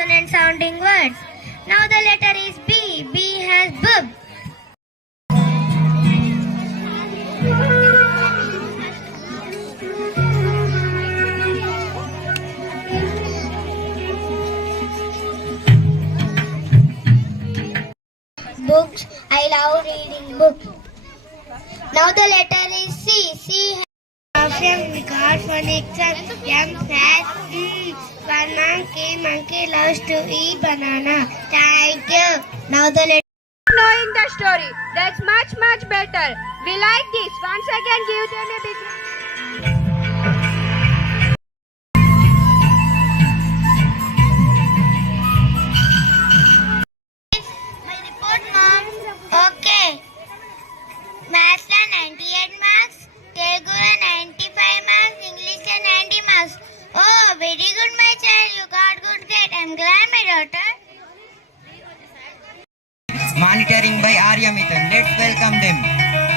consonant sounding words. Now the letter is B. B has bub. Books. I love reading books. Now the letter is C. C has regard for has one monkey. Monkey loves to eat banana. Thank you. Now the letter. knowing the story. That's much, much better. We like this. Once again, give them a big. I'm glad, my daughter. monitoring by aryamitan Let's welcome them.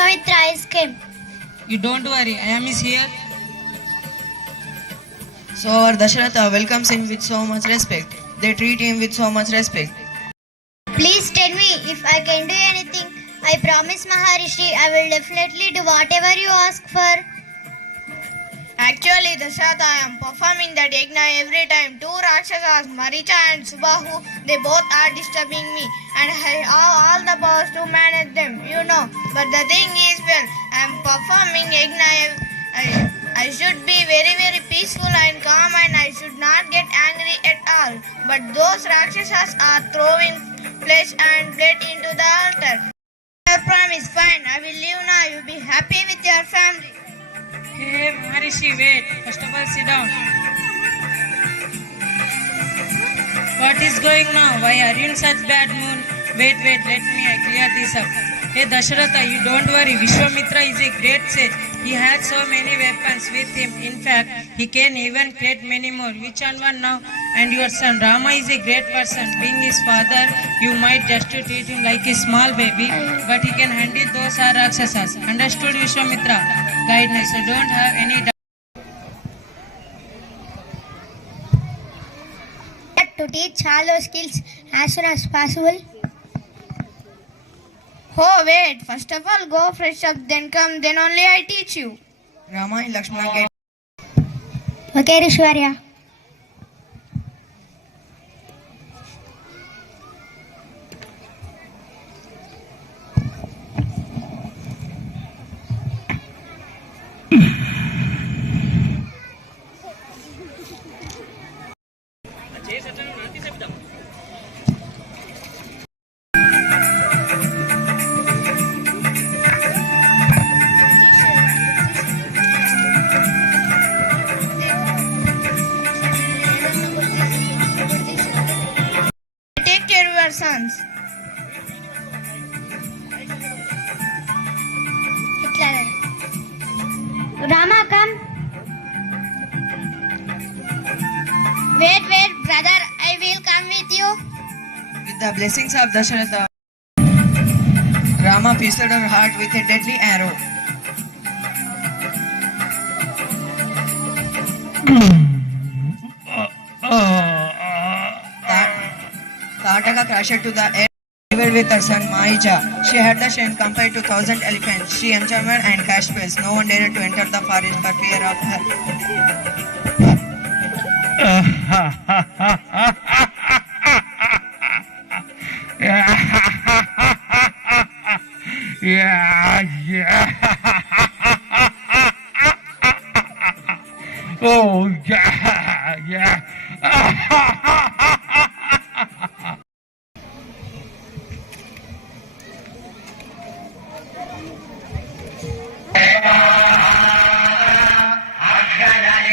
Vishwamitra is came. You don't worry, I am is here. So our Dasharatha welcomes him with so much respect. They treat him with so much respect. Please tell me if I can do anything. I promise Maharishi I will definitely do whatever you ask for. Actually, the Dasharatha, I am performing that yajna every time. Two Rakshasas, Maricha and Subahu, they both are disturbing me and I have all the powers to manage them, you know. But the thing is, well, I am performing yajna. I, I should be very, very peaceful and calm and I should not get angry at all. But those Rakshasas are throwing flesh and blood into the altar. Your promise, fine. I will leave now. You be happy with your family. Hey, Maharishi, wait. First of all, sit down. What is going now? Why are you in such bad mood? Wait, wait, let me I clear this up. Hey, Dasharatha, you don't worry. Vishwamitra is a great sage. He had so many weapons with him. In fact, he can even create many more. Which one one now? And your son Rama is a great person. Being his father, you might just treat him like a small baby, but he can handle those are Rakshasas. Understood, Vishwamitra? Guidance. So don't have any doubt. To teach all those skills as soon as possible. Oh, wait. First of all, go fresh up, then come, then only I teach you. Rama and Lakshmana get Okay, Rishwarya. Take care of your sons. Rama, come. Wait, wait, brother. I will come with you. with the blessings of Dasharatha. Rama pierced her heart with a deadly arrow. Crashed to the air with her son Maija. She had the strength compared to thousand elephants. She enchantment and cash spells. No one dared to enter the forest for fear of her. Yeah, yeah. oh, yeah, yeah.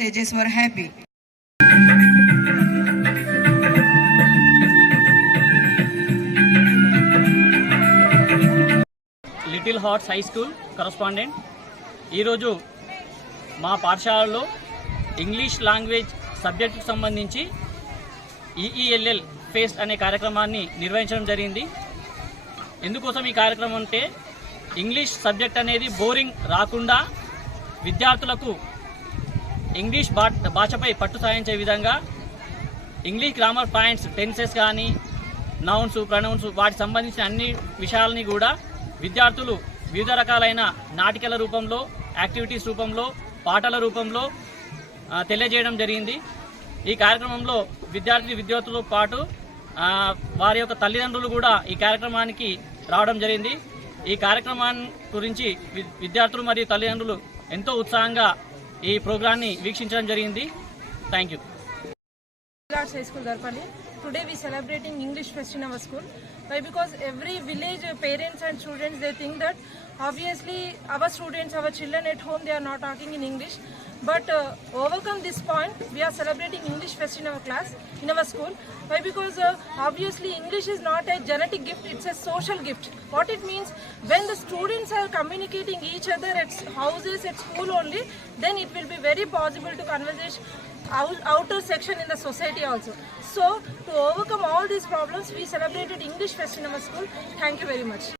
All were happy. Little hearts high school correspondent ఈరోజు మా పాఠశాలలో English language సబ్జెక్టుకు సంబంధించి ఈఈఎల్ఎల్ fest అనే కార్యక్రమాన్ని నిర్వహించడం జరిగింది ఎందుకోసం ఈ కార్యక్రమం అంటే ఇంగ్లీష్ సబ్జెక్ట్ అనేది బోరింగ్ రాకుండా విద్యార్థులకు ఇంగ్లీష్ భాషపై పట్టు సాధించే విధంగా ఇంగ్లీష్ గ్రామర్ పాయింట్స్ టెన్సెస్ కానీ నౌన్స్ ప్రనౌన్స్ వాటికి సంబంధించిన అన్ని విషయాలని కూడా విద్యార్థులు వివిధ రకాలైన నాటికల రూపంలో యాక్టివిటీస్ రూపంలో పాటల రూపంలో తెలియజేయడం జరిగింది. ఈ కార్యక్రమంలో విద్యార్థి విద్యార్థులతో పాటు వారి యొక్క తల్లిదండ్రులు కూడా ఈ కార్యక్రమానికి రావడం జరిగింది. ఈ కార్యక్రమాన్ని గురించి విద్యార్థులు మరియు తల్లిదండ్రులు ఎంతో ఉత్సాహంగా ఈ ప్రోగ్రాన్ని వీక్షించడం జరిగింది. Thank you high school Darpalli today we celebrating English fest in our school Why? Because every village uh, parents and students they think that obviously our students, our children at home, they are not talking in English. But uh, overcome this point, we are celebrating English Fest in our class, in our school. Why? Because uh, obviously English is not a genetic gift; it's a social gift. What it means when the students are communicating each other at houses, at school only, then it will be very possible to conversation outer section in the society also. So to overcome all these problems, we celebrated English Fest in our school. Thank you very much.